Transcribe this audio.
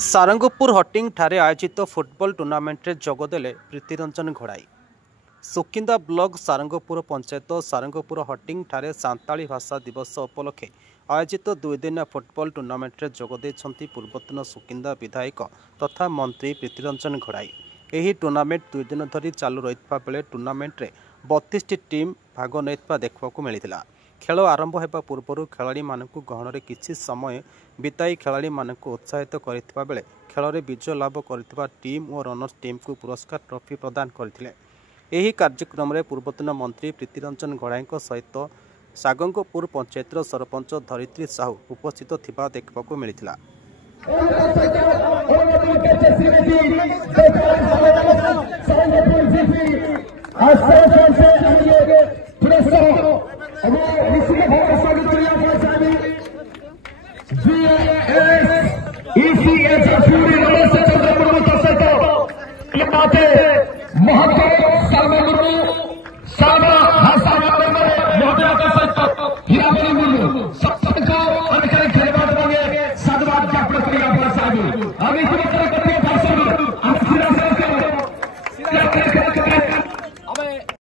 सारंगपुर हटिंग ठारे आयोजित football tournament रे जोगदेले प्रीतिरंजन घोड़ाई। सुकिंदा ब्लॉक सारंगपुर पंचायत सारंगपुर हटिंग ठारे सांताली भाषा दिवस उपलक्षे आयोजित 2 दिनिया फुटबॉल टूर्नामेंट रे जोगदे पूर्वतन सुकिंदा विधायक तथा मंत्री प्रीतिरंजन घोड़ाई। यह टूर्नामेंट 2 दिन धरी चालू रही बेले टूर्नामेंट रे 32 टीम भाग नहीं देखा मिलता। खेल आरंभ होगा पूर्व खेलाड़ी मानकु गहन में किसी समय बिताई खेलाड़ी मानकु उत्साहित करथिबा बेले खेल में विजय लाभ करथिबा टीम और रनर्स टीम को पुरस्कार ट्रॉफी प्रदान करथिले। एही कार्यक्रम में पूर्वतन मंत्री प्रीतिरंजन घोड़ाई सहित सागंगपुर पंचायत सरपंच धरित्री साहू उपस्थित थिबा देखा मिलता। अभी